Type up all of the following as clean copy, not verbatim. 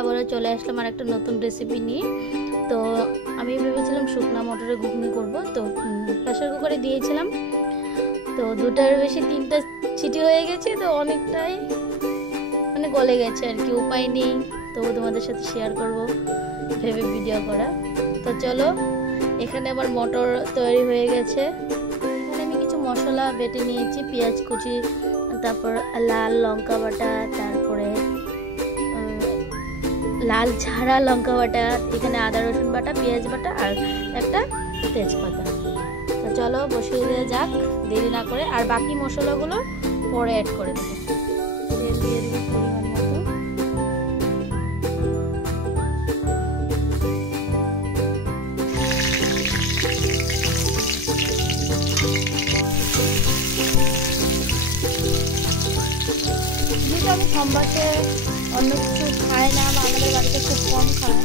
আবারও চলে আসলাম আর একটা নতুন রেসিপি নিয়ে। তো আমি ভেবেছিলাম শুকনো মটরের ঘুগনি করব, তো প্রেসার কুকারে দিয়েছিলাম, তো দুটার বেশি তিনটা ছিটি হয়ে গেছে, তো অনেকটাই মানে গলে গেছে আর কি, উপায় নেই, তো তোমাদের সাথে শেয়ার করব ভেবে ভিডিও করা। তো চলো, এখানে আমার মটর তৈরি হয়ে গেছে। এখানে আমি কিছু মশলা বেটে নিয়েছি, পেঁয়াজ কুচি, তারপর লাল লঙ্কা বাটা, তারপরে লাল ঝাড়া লঙ্কা বাটা, এখানে আদা রসুন বাটা, পেঁয়াজ বাটা আর একটা তেজপাতা। তো চলো বসিয়ে দেওয়া যাক দেরি না করে, আর বাকি মশলাগুলো পরে অ্যাড করে দেবো। দিয়ে দেবো পরিমাণ মতো। যেহেতু আমি সোমবারে অন্য কিছু খাই না, বা আমাদের বাড়িতে খুব কম খায়,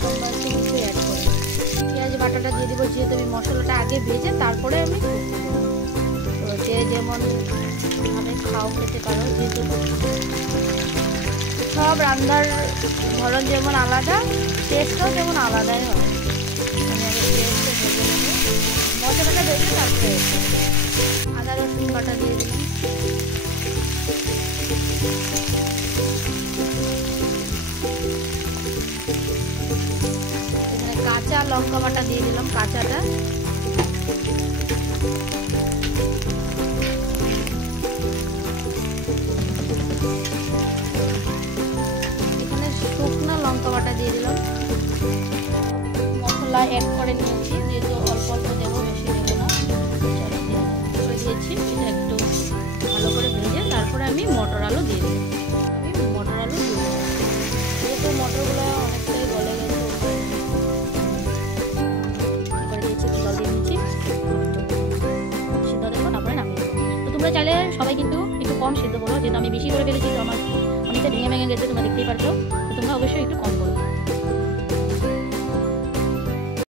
সোমবারে কিছু অ্যাড করে পেঁয়াজ বাটাটা দিয়ে দেবো, যেহেতু আমি মশলাটা আগে ভেজে তারপরে আমি তো যে যেমন ভাবে খাও খেতে পারো, যেহেতু সব রান্নার ধরন যেমন আলাদা, টেস্টও যেমন আলাদাই হয়। আমি আগে পেঁয়াজটা ভেজে নেবো, মশলাটা ভেজে তারপরে আদা রসুন বাটা দিয়ে দিলাম। এখানে কাঁচা লঙ্কা বাটা দিয়ে দিলাম, কাঁচাটা। এখানে শুকনো লঙ্কা বাটা দিয়ে দিলাম। মশলা অ্যাড করে নিয়েছি, যেহেতু অল্প অল্প দেবো, বেশি দেবো না। দিয়েছি, এটা একটু ভালো করে ভেজে তারপরে আমি মটর আলু দিয়ে দেবো। আমি মটর আলু দিয়ে দেবো, যেহেতু মটরগুলো অনেকটাই গলে গেছে, করে দিয়েছি, জল দিয়ে নিচ্ছি, সিদ্ধ দেবো, তারপরে নামিয়ে দেবো। তো তোমরা চাইলে সবাই কিন্তু একটু কম সিদ্ধ করো, যেহেতু আমি বেশি করে ফেলেছি, তো আমার অনেকটা ভেঙে ভেঙে গেছে, তোমরা দেখতেই পারছো, তো তোমরা অবশ্যই একটু কম